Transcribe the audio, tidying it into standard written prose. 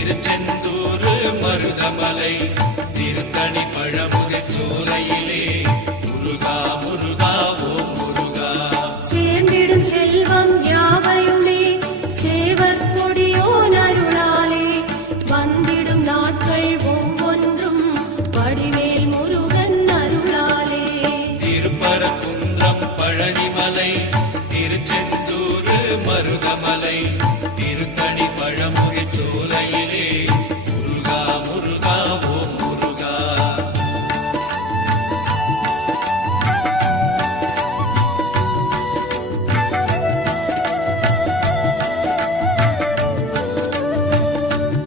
திருச்செந்தூர் மருதமலை திருத்தணி பழமுகை சோலையிலே முருகா முருகா ஓம் முருகா. சேர்ந்திடும் செல்வம் யாவையுமே சேவர் கொடியோ நருளாலே வந்திடும் நாட்கள் ஒவ்வொன்றும் வடிவேல் முருகன் அருளாலே. திருப்பரங்குன்றம் பழனிமலை திருச்செந்தூர் மருதமலை திருத்தணி பழமுகை சோலையிலே